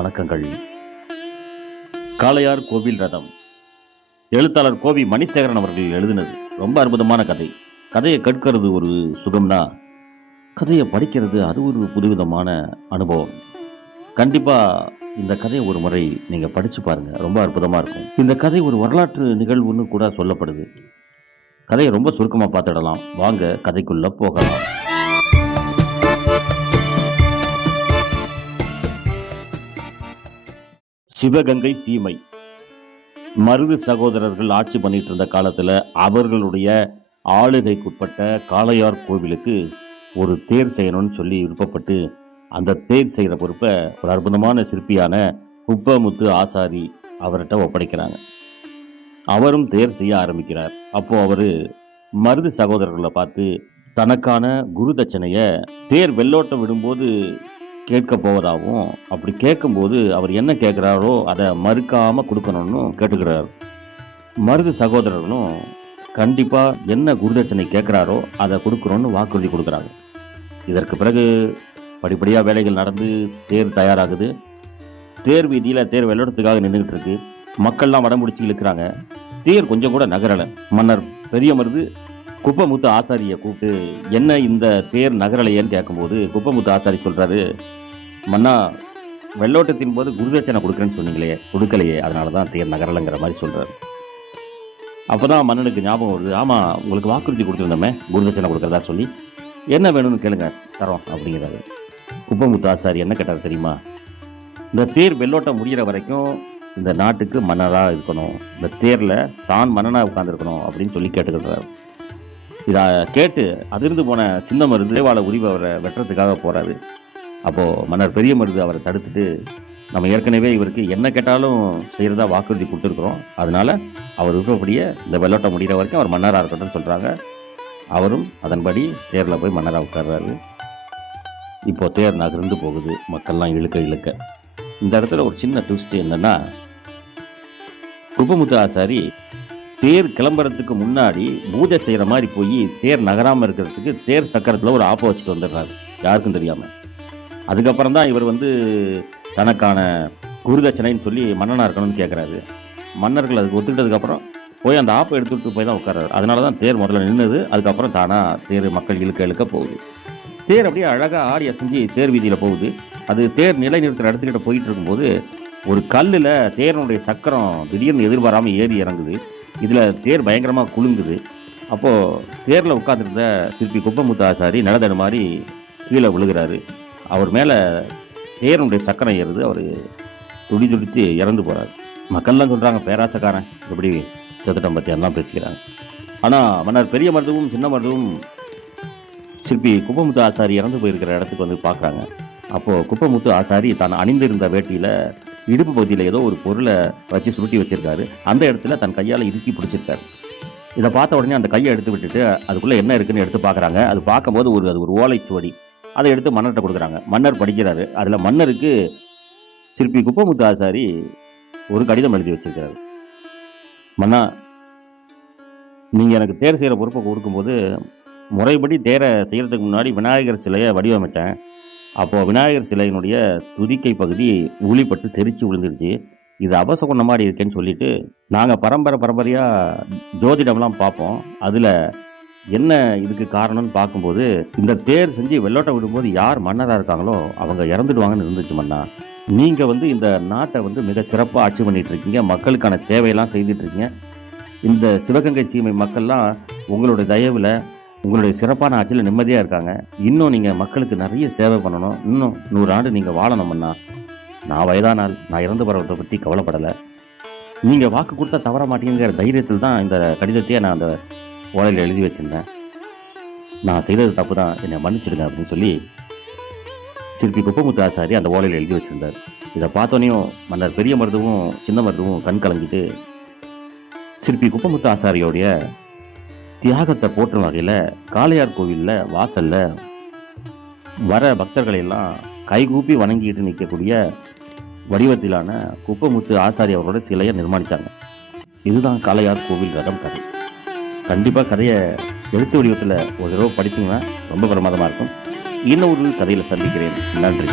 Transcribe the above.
வணக்கங்கள். காளையார் கோவில் ரதம். எழுத்தாளர் கோவி மணிசேகரன் அவர்கள் எழுதினது. ரொம்ப அற்புதமான கதை. கதையை கேட்கறது ஒரு சுகம்னா, கதையை படிக்கிறது அது ஒரு புதுவிதமான அனுபவம். கண்டிப்பாக இந்த கதையை ஒரு முறை நீங்கள் படித்து பாருங்கள், ரொம்ப அற்புதமாக இருக்கும். இந்த கதை ஒரு வரலாற்று நிகழ்வுன்னு கூட சொல்லப்படுது. கதையை ரொம்ப சுருக்கமாக பார்த்துடலாம் வாங்க, கதைக்குள்ளே போகலாம். சிவகங்கை சீமை. மருது சகோதரர்கள் ஆட்சி பண்ணிட்டு இருந்த காலத்தில் அவர்களுடைய ஆளுகைக்குட்பட்ட காளையார் கோவிலுக்கு ஒரு தேர் செய்யணும்னு சொல்லி விருப்பப்பட்டு அந்த தேர் செய்கிற பொறுப்பை ஒரு அற்புதமான சிற்பியான குப்பமுத்து ஆசாரி அவர்கிட்ட ஒப்படைக்கிறாங்க. அவரும் தேர் செய்ய ஆரம்பிக்கிறார். அப்போது அவர் மருது சகோதரர்களை பார்த்து தனக்கான குரு தட்சணையை தேர் வெள்ளோட்டம் விடும்போது கேட்க போவதாகவும், அப்படி கேட்கும்போது அவர் என்ன கேட்குறாரோ அதை மறுக்காமல் கொடுக்கணும்னு கேட்டுக்கிறார். மருது சகோதரர்களும் கண்டிப்பாக என்ன குருதட்சணை கேட்குறாரோ அதை கொடுக்குறோன்னு வாக்குறுதி கொடுக்குறாங்க. இதற்கு பிறகு படிப்படியாக வேலைகள் நடந்து தேர் தயாராகுது. தேர் வீதியில் தேர் வெள்ளோட்டத்துக்காக நின்றுக்கிட்டு இருக்கு. மக்கள்லாம் வடமுடிச்சு இழுக்கிறாங்க. தேர் கொஞ்சம் கூட நகரலை. மன்னர் பெரிய மருது குப்பமுத்து ஆசாரியை கூப்பிட்டு என்ன இந்த தேர் நகரலையேன்னு கேட்கும்போது குப்பமுத்து ஆசாரி சொல்கிறாரு, மன்னா, வெள்ளோட்டத்தின் போது குருதட்சணை கொடுக்குறேன்னு சொன்னீங்களே, கொடுக்கலையே, அதனால தான் தேர் நகரலைங்கிற மாதிரி சொல்கிறாரு. அப்போ தான் மன்னனுக்கு ஞாபகம் வருது, ஆமாம் உங்களுக்கு வாக்குறுதி கொடுத்துருந்தோமே குருதட்சணை கொடுக்குறதா சொல்லி, என்ன வேணும்னு கேளுங்க தரோம் அப்படிங்கிறாரு. குப்பமுத்து ஆசாரி என்ன கேட்டார் தெரியுமா? இந்த தேர் வெள்ளோட்டம் முடிகிற வரைக்கும் இந்த நாட்டுக்கு மன்னராக இருக்கணும், இந்த தேரில் தான் மன்னனாக உட்காந்துருக்கணும் அப்படின்னு சொல்லி கேட்டுக்கிறார். இதை கேட்டு அதிர்ந்து போன சின்ன மருது தேவால உரிவு அவரை வெட்டுறதுக்காக போகிறாரு. அப்போது மன்னர் பெரிய மருது அவரை தடுத்துட்டு, நம்ம ஏற்கனவே இவருக்கு என்ன கேட்டாலும் செய்கிறதா வாக்குறுதி கொடுத்துருக்குறோம், அதனால் அவர் விருப்பப்படியே இந்த வெள்ளோட்டம் முடிகிற வரைக்கும் அவர் மன்னராக இருக்கட்டும்னு சொல்கிறாங்க. அவரும் அதன்படி தேரில் போய் மன்னராக உட்கார்றாரு. இப்போது தேர் நகர்ந்து போகுது, மக்கள்லாம் இழுக்க இழுக்க. இந்த இடத்துல ஒரு சின்ன ட்விஸ்ட் என்னென்னா, குப்பமுத்து ஆசாரி தேர் கிளம்புறதுக்கு முன்னாடி பூஜை செய்கிற மாதிரி போய் தேர் நகராமல் இருக்கிறதுக்கு தேர் சக்கரத்தில் ஒரு ஆப்பை வச்சுட்டு வந்துடுறாரு, யாருக்கும் தெரியாமல். அதுக்கப்புறம் தான் இவர் தனக்கான குருதட்சணைன்னு சொல்லி மன்னனாக இருக்கணும்னு கேட்குறாரு. மன்னர்கள் அதுக்கு ஒத்துக்கிட்டதுக்கப்புறம் போய் அந்த ஆப்பை எடுத்துகிட்டு போய் தான் உட்கார்றாரு. அதனால தான் தேர் முதல்ல நின்றுது. அதுக்கப்புறம் தானாக தேர் மக்கள் இழுக்க இழுக்க போகுது. தேர் அப்படியே அழகாக ஆடி அசைஞ்சு தேர் வீதியில் போகுது. அது தேர் நிலை நிறுத்துகிற இடத்துக்கிட்ட போயிட்டு இருக்கும்போது ஒரு கல்லில் தேரனுடைய சக்கரம் திடீர்னு எதிர்பாராமல் ஏறி இறங்குது. இதில் தேர் பயங்கரமாக குலுங்குது. அப்போது தேரில் உட்காந்துருந்த சிற்பி குப்பமுத்து ஆசாரி நிலதடு மாதிரி கீழே விழுகிறாரு. அவர் மேலே தேரனுடைய சக்கரம் ஏறுது. அவர் துடித்து இறந்து போகிறார். மக்கள்லாம் சொல்கிறாங்க, பேராசக்காரன் எப்படி செத்துட்டம் பற்றி எல்லாம் பேசிக்கிறாங்க. ஆனால் மன்னர் பெரிய மருதுவும் சின்ன மருதுவும் சிற்பி குப்பமுத்து ஆசாரி இறந்து போயிருக்கிற இடத்துக்கு பார்க்குறாங்க. அப்போது குப்பமுத்து ஆசாரி தான் அணிந்திருந்த வேட்டியில் இடுப்பு பகுதியில் ஏதோ ஒரு பொருளை வச்சு சுருட்டி வச்சுருக்காரு. அந்த இடத்துல தன் கையால் இறுக்கி பிடிச்சிருக்காரு. இதை பார்த்த உடனே அந்த கையை எடுத்து விட்டுட்டு அதுக்குள்ளே என்ன இருக்குன்னு எடுத்து பார்க்குறாங்க. அது பார்க்கும்போது அது ஒரு ஓலைச்சுவடி. அதை எடுத்து மன்னர்கிட்ட கொடுக்குறாங்க. மன்னர் படிக்கிறாரு. அதில் மன்னருக்கு சிற்பி குப்பமுத்து ஆசாரி ஒரு கடிதம் எழுதி வச்சிருக்கிறாரு. மன்னா, நீங்கள் எனக்கு தேர் செய்கிற பொறுப்பை கொடுக்கும்போது முறைப்படி தேரை செய்கிறதுக்கு முன்னாடி விநாயகர் சிலையை வடிவமைத்தேன். அப்போது விநாயகர் சிலையினுடைய துதிக்கை பகுதி ஊழிப்பட்டு தெரித்து விழுந்துருச்சு. இது அபசகுண மாதிரி இருக்கேன்னு சொல்லிட்டு நாங்கள் பரம்பரையாக ஜோதிடம்லாம் பார்ப்போம். அதில் என்ன இதுக்கு காரணம்னு பார்க்கும்போது இந்த தேர் செஞ்சு வெள்ளோட்டம் விடும்போது யார் மன்னராக இருக்காங்களோ அவங்க இறந்துடுவாங்கன்னு இருந்துச்சு. மன்னா, நீங்கள் இந்த நாட்டை மிக சிறப்பாக ஆட்சி பண்ணிகிட்டு இருக்கீங்க, மக்களுக்கான தேவையெல்லாம் செய்துட்ருக்கீங்க. இந்த சிவகங்கை சீமை மக்கள்லாம் உங்களுடைய தயவில் உங்களுடைய சிறப்பான ஆட்சியில் நிம்மதியாக இருக்காங்க. இன்னும் நீங்கள் மக்களுக்கு நிறைய சேவை பண்ணணும். இன்னும் 100 ஆண்டு நீங்கள் வாழணும்னா, நான் வயதானால் நான் இறந்து போகிறவத்தை பற்றி கவலைப்படலை. நீங்கள் வாக்கு கொடுத்தா தவற மாட்டீங்கிற தைரியத்தில் தான் இந்த கடிதத்தையே நான் அந்த ஓலையில் எழுதி வச்சுருந்தேன். நான் செய்தது தப்பு தான், என்னை மன்னிச்சிடுங்க அப்படின்னு சொல்லி சிற்பி குப்பமுத்து ஆசாரி அந்த ஓலையில் எழுதி வச்சுருந்தார். இதை பார்த்தோன்னையும் மன்னர் பெரிய மருதுவும் சின்ன மருதுவும் கண் கலங்கிட்டு சிற்பி குப்பமுத்து ஆசாரியோடைய தியாகத்தை போற்றும் வகையில் காளையார் கோவிலில் வாசலில் வர பக்தர்களையெல்லாம் கைகூப்பி வணங்கிட்டு நிற்கக்கூடிய வடிவத்திலான குப்பமுத்து ஆசாரி அவரோட சிலையை நிர்மாணித்தாங்க. இதுதான் காளையார் கோவில் ரதம் கதை. கண்டிப்பாக கதையை எழுத்து வடிவத்தில் ஒரு தடவை படிச்சிங்கன்னா ரொம்ப பிரமாதமாக இருக்கும். இன்னொரு கதையில் சந்திக்கிறேன். நன்றி.